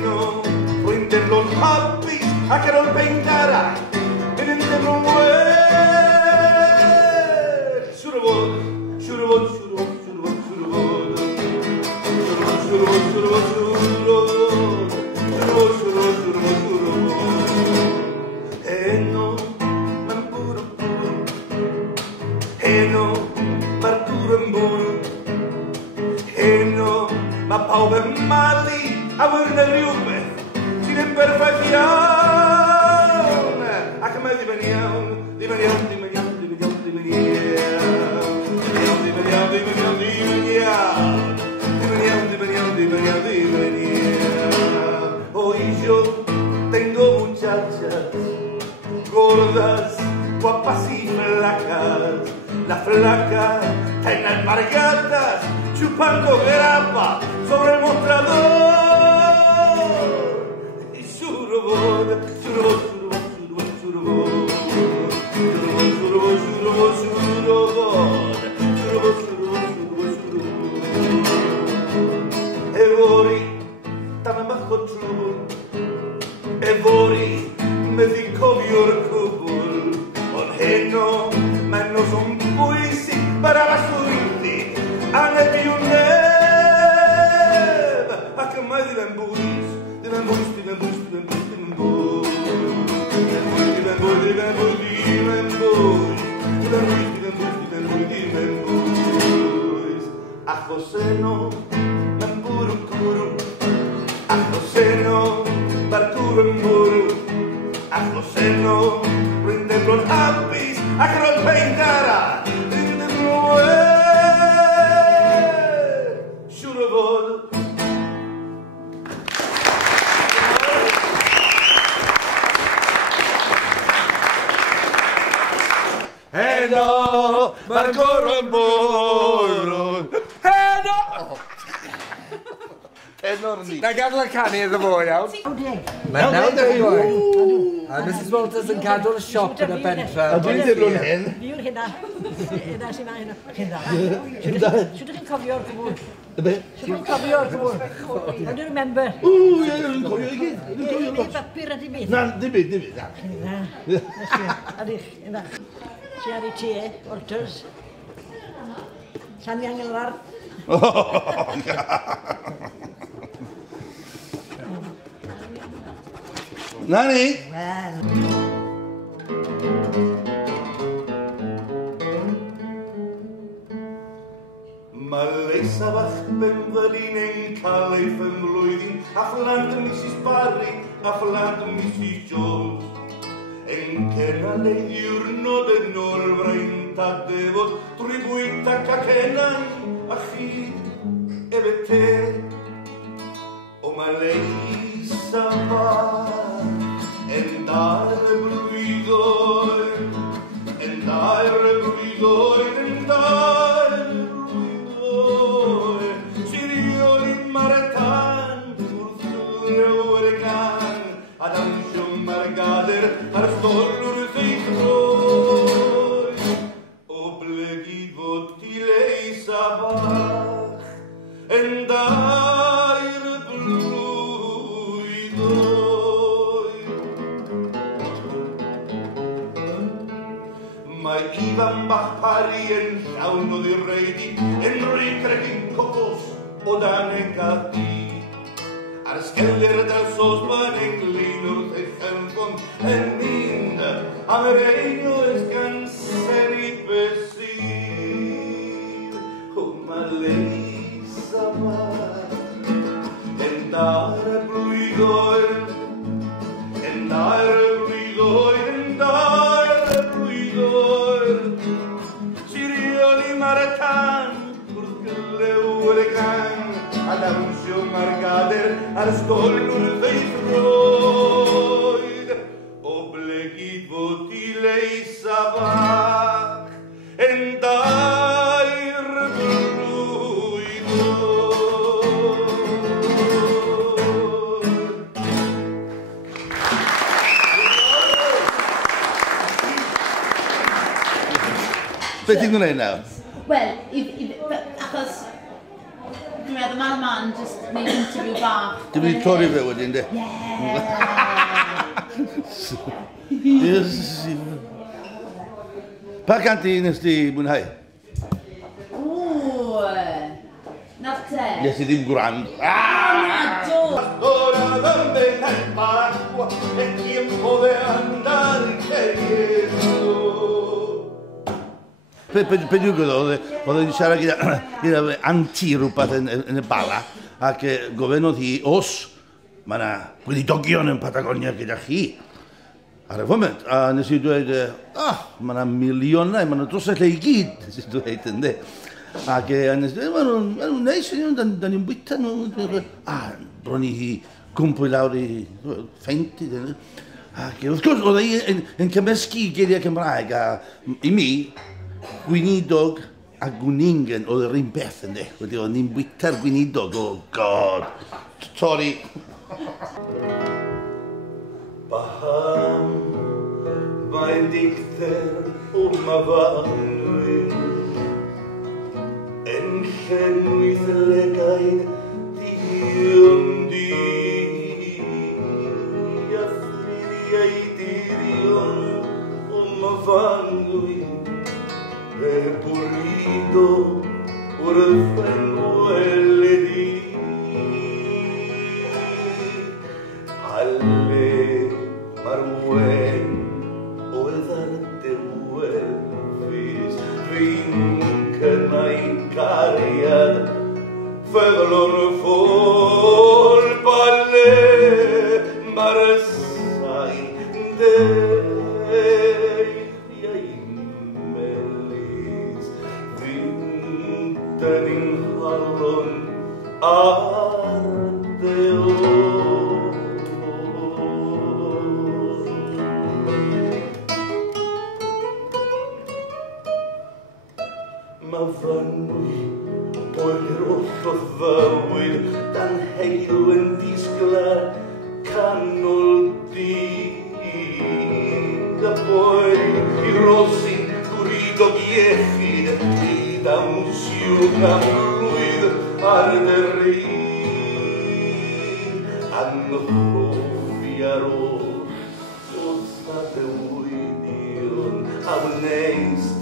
No, frente los Alpes, a que non pengarà, e non devono Surubol, surubol, surubol, surubol, surubol, surubol, surubol, surubol, surubol, surubol, surubol, e no, Marpuro, e no, Marpuro Mburu, e no, ma paube mali, a verne riume, sin imperfección, a que me diveniam, diveniam, diveniam, diveniam, diveniam, hoy yo tengo muchachas gordas, guapas y flacas, la flaca en alpargatas, chupando grapa sobre el mostrador. Y surubol, surubol, surubol, surubol, surubol, surubol, surubol, surubol, surubol, surubol, surubol, surubol. E vori, tame bajo trubul, e vori, me dico viorcubul, on heno, ma no son puisi para la suiti, ane più neb, a che mai diven buis, diven buis, diven buis, diven buis, diven buis, diven buis, diven buis, diven buis, diven buis, diven buis, diven buis, diven buis, diven buis, a Joseno, Mamburu Kuru, a Joseno, Barkuru Mburu, a Joseno, rinde los Alpes, a que los peinara, rinde Surubol. No, Marcoro Mburu. No! Enormi. Na gadw y canu iddo fo iawn. Mae'n nawr da chi oed. A Mrs Walters yn cadw'r siop yn y bentra. A dwi'n dweud hyn. Fi'n hynna. Hynna sy'n hynna. Hynna. Sut ydych chi'n cofio'r cwbl? Y be? Sut ydych chi'n cofio'r cwbl? How do you remember? Ww, ie, dwi'n cofio i gyd. Dwi'n cofio Neu bapur ydy beth? Na, dim byd, dim byd. Hynna. Adych, hynna. Si ar ei ti, Walters. San i angen lar. Na ni. Wel. Mae leisa fach benfalin ein cael ei ffemlwyddyn, a phlant Mrs Barry, a phlant Mrs Jones. Ein cenal ei diwrnod yn ôl fraint a defod, drwy bwyta cacenau a chyd efe te. O mae leisa fach en dair blwyddyn, en dair blwyddyn, en dair blwyddyn. Sirio i maretan, wrth yw'r gan, a dawnsio margader ar stolwr ddeitroi. O blegi fod i leisa fach, en dair blwyddyn. Mae Ifan bach pari yn llawn o ddireidi, yn ricregin cobos o dan ein gadi. Ar sgelir del sosban englyn wrth eich ymfon yn mynd am yr ein oes gan seri besir. O mae leisa fach yn dair y blwyddyn, yn dair y blwyddyn, yn dair y blwyddyn. Siriol i maretan wrth gylew'r gan, a dawnsio margader ar stolwr ddeitroed. O blegi fod i leisa fach yn dair blwyddyn. Be ti'n gwneud nawr? Wel, achos Dwi'n meddwl mae'r man just neud interview bach. Dim i torri fe wedyn, de? Yes. Pa canti nes di mwynhau? Ww, na te. Nes i ddim gwrand. Nadw. Hora donde la Pascua, el tiempo de andar queriendo. Be dwi'n gwybod, oedd e'n siarad gyda anti rhywbeth yn y bala, ac gofyn oedd hi, os mae yna gweinidogion yn Patagonia gyda chi ar y foment, a nes i dweud, mae yna milionau, mae yna dros y lle i gyd, nes i dweud, ynddi. Ac nes i dweud, mae nhw'n neis, da ni'n bwyta nhw. Bron i hi gwmpo i lawr i ffeinti. Ac wrth gwrs, oedd e'n cymysgu geiriau Cymraeg, a i mi, gweinidog a gwningen oedd yr un beth ynddi. Wedi oedd ni'n bwyta'r gweinidog, oh god. Torri. Paham, mae'n dicter o mafanwyn, en llenwydd legaid dion di, a ffridiau dirion o mafanwyn, e burrito urfenweledi. Alle marwen oedd ar dywelfus fi'n cynnau cariad feddwl o'r ffôl balle mae'r sain deithiau melys fi'n dynnu'n halon ar deo. Mae fanwy oedd yr oll o fywyd dan heil yn ddisgla canol dydd a boi i rosi'n gwridog iechyd i dawnsiwn am blwydd ar dyrru anghofi ar oll o ddadwydion a wneist